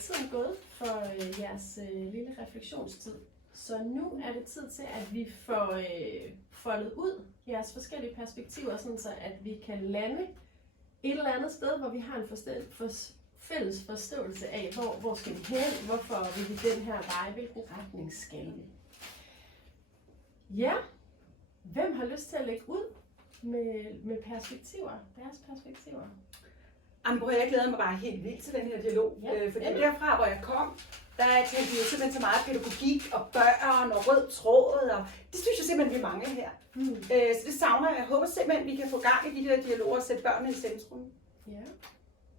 tiden gået for jeres lille refleksionstid. Så nu er det tid til, at vi får foldet ud jeres forskellige perspektiver, sådan så at vi kan lande et eller andet sted, hvor vi har en fælles forståelse af, hvor skal vi hen, hvorfor vil vi den her vej, hvilken retning skal vi. Ja, hvem har lyst til at lægge ud med perspektiver, deres perspektiver? Jeg glæder mig bare helt vildt til den her dialog, fordi derfra, hvor jeg kom, der talte vi jo simpelthen så meget pædagogik og børn og rød tråd, og det synes jeg simpelthen, vi mangler her. Så det savner jeg. Jeg håber simpelthen, vi kan få gang i de der dialoger og sætte børnene i centrum. Ja.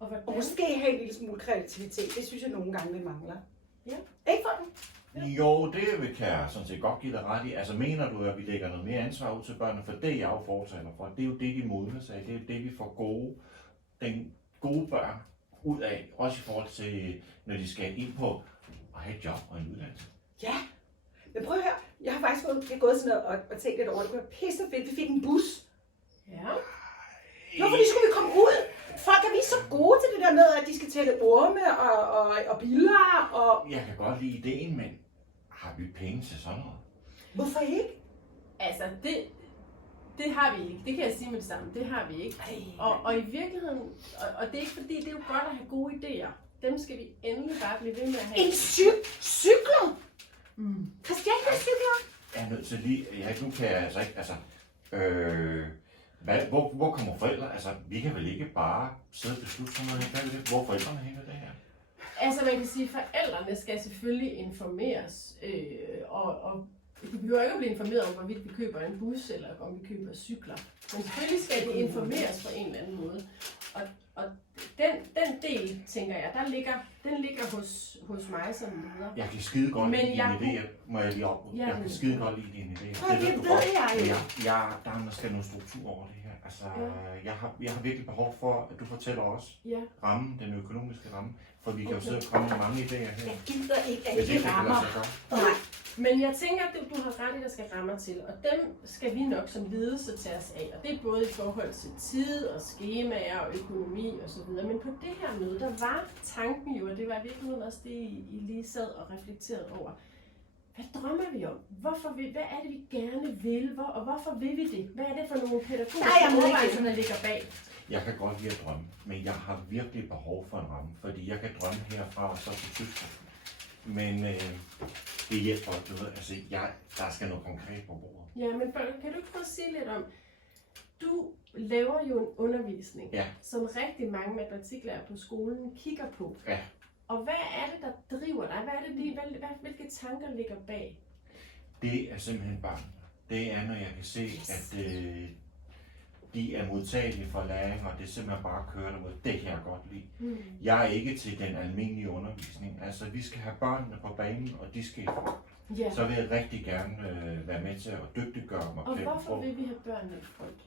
Og måske have en lille smule kreativitet. Det synes jeg nogle gange, vi mangler. Ja. Ikke for den? Ja. Jo, det kan jeg sådan set godt give dig ret i. Altså mener du, at vi lægger noget mere ansvar ud til børnene? For det er jeg jo fortaler for. Det er jo det, de modnes af. Det er det, vi får gode børn ud af. Også i forhold til, når de skal ind på at have et job og en uddannelse. Ja. Men prøv at høre. Jeg har faktisk gået sådan og tænkt lidt over, det kunne være pisse fedt. Vi fik en bus. Ja. Nå, fordi skulle vi komme ud. Folk er vi så gode til det der med, at de skal tælle orme og biller og... Jeg kan godt lide ideen, men har vi penge til sådan noget? Hvorfor ikke? Altså, det har vi ikke. Det kan jeg sige med det samme. Det har vi ikke. Og i virkeligheden, og det er ikke fordi, det er jo godt at have gode idéer. Dem skal vi endelig bare blive ved med at have. En cykler? Kan jeg ikke have cykler? Jeg er nødt til lige... Nu kan jeg altså ikke... Altså, hvor kommer forældre? Altså, vi kan vel ikke bare sidde og beslutte sådan noget her? Hvor forældrene hænger det her? Altså, man kan sige, at forældrene skal selvfølgelig informeres, og de behøver ikke at blive informeret om, hvorvidt vi køber en bus, eller om vi køber cykler. Men selvfølgelig skal de informeres på en eller anden måde. Og den del, tænker jeg, den ligger hos mig som leder. Jeg kan skide godt lide dine idéer, må jeg lige op. Jeg kan skide godt lide dine idéer. Det ved jeg jo. Der skal noget struktur over det her. Altså, jeg har virkelig behov for, at du fortæller os rammen, den økonomiske ramme. For vi kan jo sidde og komme med mange idéer her. Jeg gider ikke, at I rammer. Nej. Men jeg tænker, at du har ret i, der skal rammer til, og dem skal vi nok som ledelse tage os af. Og det er både i forhold til tid og skemaer og økonomi osv. Men på det her møde, der var tanken jo, og det var virkelig også det, I lige sad og reflekterede over. Hvad drømmer vi om? Hvad er det, vi gerne vil? Og hvorfor vil vi det? Hvad er det for nogle pædagogiske overvejelser, der ligger bag? Jeg kan godt lide at drømme, men jeg har virkelig behov for en ramme, fordi jeg kan drømme herfra og så til Tyskland. Men det hjælper ikke noget. Altså, der skal noget konkret på bordet. Ja, men kan du ikke prøve at sige lidt om, du laver jo en undervisning, som rigtig mange matematiklærer på skolen kigger på. Ja. Og hvad er det, der driver dig? Hvilke tanker ligger bag? Det er simpelthen børn. Det er, når jeg kan se, at de er modtagelige for læring, og det er simpelthen bare at køre derud. Det kan jeg godt lide. Jeg er ikke til den almindelige undervisning. Altså, vi skal have børnene på banen, og de skal i front. Ja. Så vil jeg rigtig gerne være med til at dygtiggøre mig. Og hvorfor vil vi have børnene i front?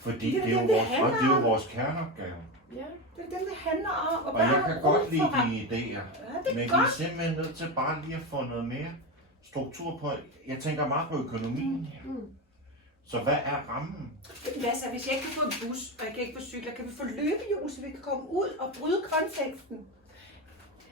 Fordi det er jo vores kerneopgave. Ja. Det er dem, det handler om. Og jeg kan godt lide dine idéer, men vi er simpelthen nødt til bare lige at få noget mere struktur på. Jeg tænker meget på økonomien her. Så hvad er rammen? Lasse, hvis jeg ikke kan få en bus, og jeg kan ikke få cykler, kan vi få løbehjul, så vi kan komme ud og bryde konteksten?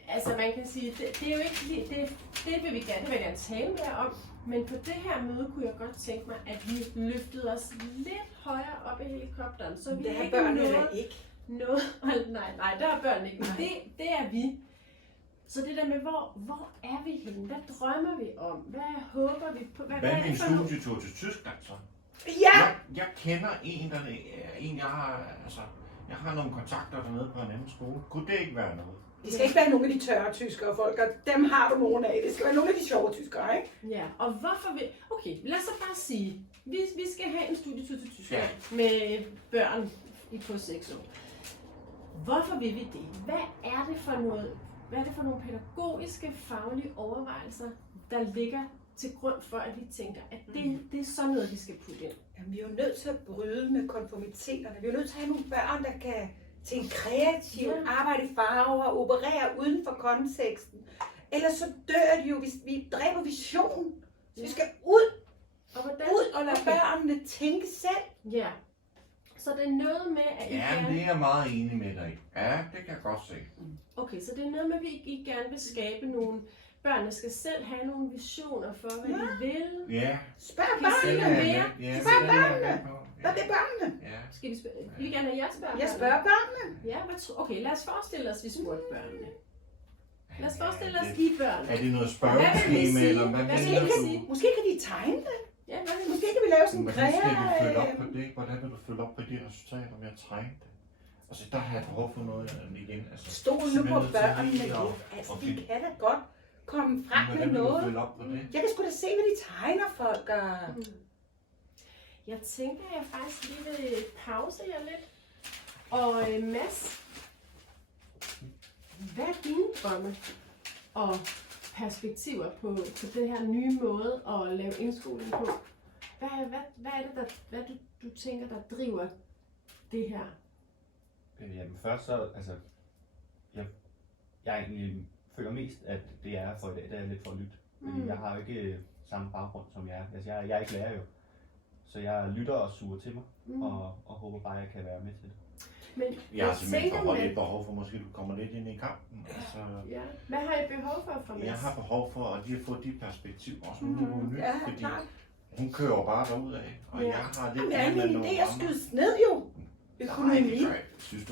Altså man kan sige, det er jo ikke det vil vi gerne tale mere om, men på det her møde kunne jeg godt tænke mig, at vi løftede os lidt højere op i helikopteren, så vi det ikke børnene ikke. Nej, der er børn ikke, men det er vi. Så det der med, hvor er vi henne? Hvad drømmer vi om? Hvad håber vi på? Hvad er din studietur til Tyskland så? Ja! Jeg kender jeg har nogle kontakter dernede på en anden skole. Kunne det ikke være noget? Det skal ikke være nogle af de tørre tyskere folk, og dem har du nogle af. Det skal være nogle af de sjove tyskere, ikke? Ja, og hvorfor vi... Okay, lad os så bare sige, vi skal have en studietur til Tyskland med børn på 6 år. Hvorfor vil vi det? Hvad er det for nogle pædagogiske, faglige overvejelser, der ligger til grund for, at vi tænker, at det er sådan noget, vi skal putte ind? Jamen, vi er jo nødt til at bryde med konformiteterne. Vi er jo nødt til at have nogle børn, der kan tænke kreativt, arbejde i farver og operere uden for konteksten. Ellers så dør de jo, hvis vi dræber vision. Så vi skal ud og lade børnene tænke selv. Ja. Så det er noget med, at I Ja, gerne... det er jeg meget enig med dig i. Ja, det kan jeg godt se. Okay, så det er noget med, at I gerne vil skabe nogle... Børnene skal selv have nogle visioner for, hvad de vil. Ja. Spørg Kan I sige børnene. noget mere? Ja, Spørg det er jeg børnene. med på. Hvad er det børnene? Ja. Skal vi spørge? Vi vil gerne have jer spørge. Jeg spørger børnene. Ja, okay, lad os forestille os, vi spurgte børnene. Lad os forestille os, Ja, I børn. er det noget Hvad vil I spørgeskema, sige? eller hvad Hvad mener vil I du? sige? Måske kan de tegne det. Ja, hvad vil I Måske sige? kan vi lave sådan en Hvordan skal vi følge op kreativ... på det? Hvordan vil du følge op på de resultater med at tegne det? Altså, der har jeg behov for noget igen. Altså, Stol nu på simpelthen nødt til børnene. lige at- Altså, at de finde- kan da godt komme frem med Hvordan vil du noget. følge op på det? Jeg kan sgu da se, hvad de tegner, folk. Jeg tænker, at jeg faktisk lige vil pause jer lidt. Og Mads, hvad er dine drømme og perspektiver på den her nye måde at lave indskoling på? Hvad er det, hvad du tænker, der driver det her? Jamen først så, altså, jeg egentlig føler mest, at det er for i dag, det er lidt for at lytte. Fordi jeg har jo ikke samme baggrund som jer. Altså, jeg er ikke lærer jo. Så jeg lytter og suger til mig, og håber bare, at jeg kan være med til det. Men Jeg har simpelthen tænker for med- lidt behov for, måske du kommer lidt ind i kampen. Altså, Ja. Hvad har I behov for fra Mads? jeg har behov for at lige at få dit perspektiv også nu noget nyt, Ja, fordi klart. hun kører bare derudad, og Ja. jeg har lidt Jamen, jeg er mere min nogle idé at rammer. skydes ned jo. Økonomi. Nej, det gør jeg ikke. Synes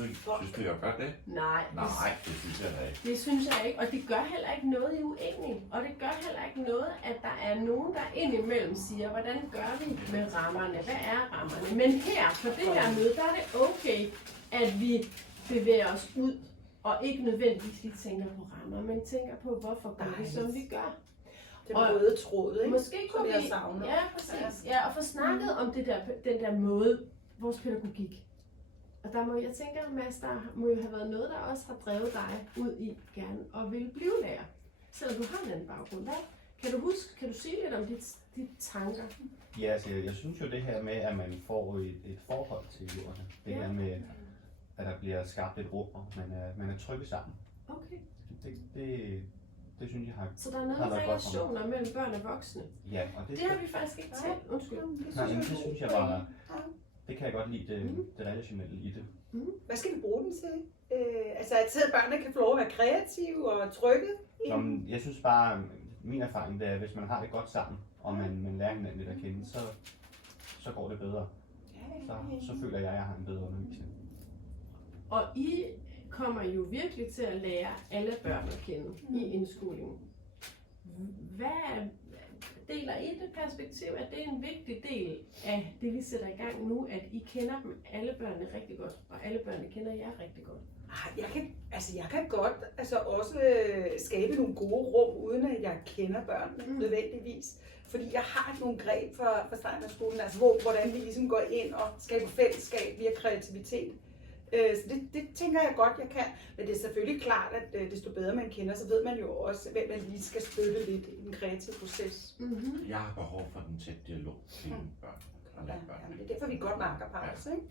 du, jeg gør det? Nej, Nej, det synes jeg da ikke. det synes jeg ikke. Og det gør heller ikke noget, I er uenige. Og det gør heller ikke noget, at der er nogen, der indimellem siger, hvordan gør vi med rammerne? Hvad er rammerne? Men her, på det her møde, der er det okay, at vi bevæger os ud og ikke nødvendigvis lige tænker på rammer, men tænker på, hvorfor gør vi, som vi gør. Det er røde tråd, ikke? Måske Som kunne jeg vi, savner. ja, præcis. Ja, og få snakket om det der, den der måde, vores pædagogik. Og der må, jeg tænker, Mads, der må jo have været noget, der også har drevet dig ud i gerne og ville blive lærer. Selvom du har en anden baggrund. Hvad? Kan du sige lidt om dit tanker? Ja, altså, jeg synes jo det her med, at man får et forhold til eleverne. Det her med, at der bliver skabt et rum, og man er trygge sammen. Okay. Det synes jeg har... Så der er noget har med været godt for mig. relationer mellem børn og voksne. Ja, og Det har vi faktisk ikke talt. Undskyld. Nej, men det synes jeg var... Det kan jeg godt lide, det relationelle i det. Hvad skal vi bruge den til? Altså, at børnene kan få lov at være kreative og trygge. Nå, men jeg synes bare, min erfaring det er, at hvis man har det godt sammen, og man lærer hinanden lidt at kende, så går det bedre. Så føler jeg, at jeg har en bedre undervisning. Og I kommer jo virkelig til at lære alle børn at kende i indskolingen. Hvad deler I det perspektiv, at det er en vigtig del af det, vi sætter i gang nu, at I kender dem, alle børnene rigtig godt, og alle børnene kender jer rigtig godt? Jeg kan godt også skabe nogle gode rum, uden at jeg kender børnene nødvendigvis. Fordi jeg har nogle greb fra Steinerskolen, altså hvordan vi ligesom går ind og skaber fællesskab via kreativitet. Så det tænker jeg godt, jeg kan. Men det er selvfølgelig klart, at desto bedre man kender, så ved man jo også, hvem man lige skal støtte lidt i den kreative proces. Mm-hmm. Jeg har behov for den tætte dialog til børn og lade børn. Jamen, det er derfor, vi godt marker på os, ikke?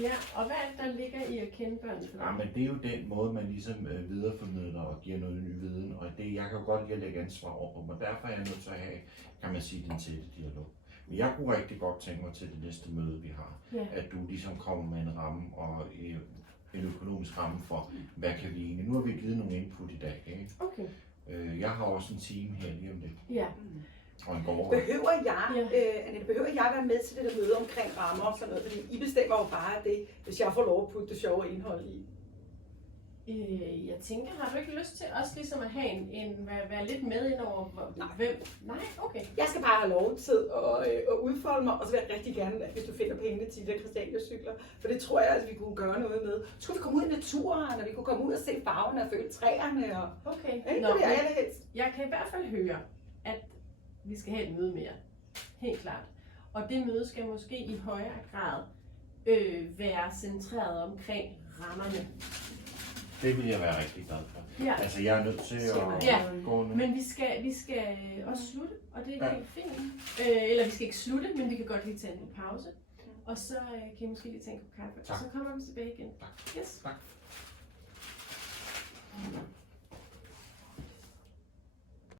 Ja, og hvad er det, der ligger i at kende børnene for Ja, men det er jo den måde, man ligesom videreformidler og giver noget ny viden, og det, jeg kan jo godt lide at lægge ansvar over på mig. Derfor er jeg nødt til at have, kan man sige, den tætte dialog. Men jeg kunne rigtig godt tænke mig til det næste møde, vi har, at du ligesom kommer med en ramme og en økonomisk ramme for, hvad kan vi egentlig. Nu har vi givet nogle input i dag, ikke? Okay. Jeg har også en time her lige om lidt, Ja. og en gård. Behøver jeg være med til det der møde omkring rammer og sådan noget? Fordi I bestemmer jo bare det, hvis jeg får lov at putte det sjove indhold i. Jeg tænker, har du ikke lyst til også ligesom at have være lidt med ind over, hvem? Nej, okay. Jeg skal bare have lov til at udfolde mig, og så vil jeg rigtig gerne, hvis du finder pengene til de der Christiania-cykler, for det tror jeg, at vi kunne gøre noget med. Så skulle vi komme ud i naturen, og vi kunne komme ud og se farverne og føle træerne. Og... Okay. Det vil jeg allerhelst. Jeg kan i hvert fald høre, at vi skal have et møde mere. Helt klart. Og det møde skal måske i højere grad være centreret omkring rammerne. Det vil jeg være rigtig glad for. Ja. Altså, jeg er nødt til at gå nu. Men vi skal også slutte, og det er helt fint. Eller vi skal ikke slutte, men vi kan godt lige tage en pause. Og så kan I måske lige tænke på kaffe. Tak. Så kommer vi tilbage igen. Tak. Yes. Tak.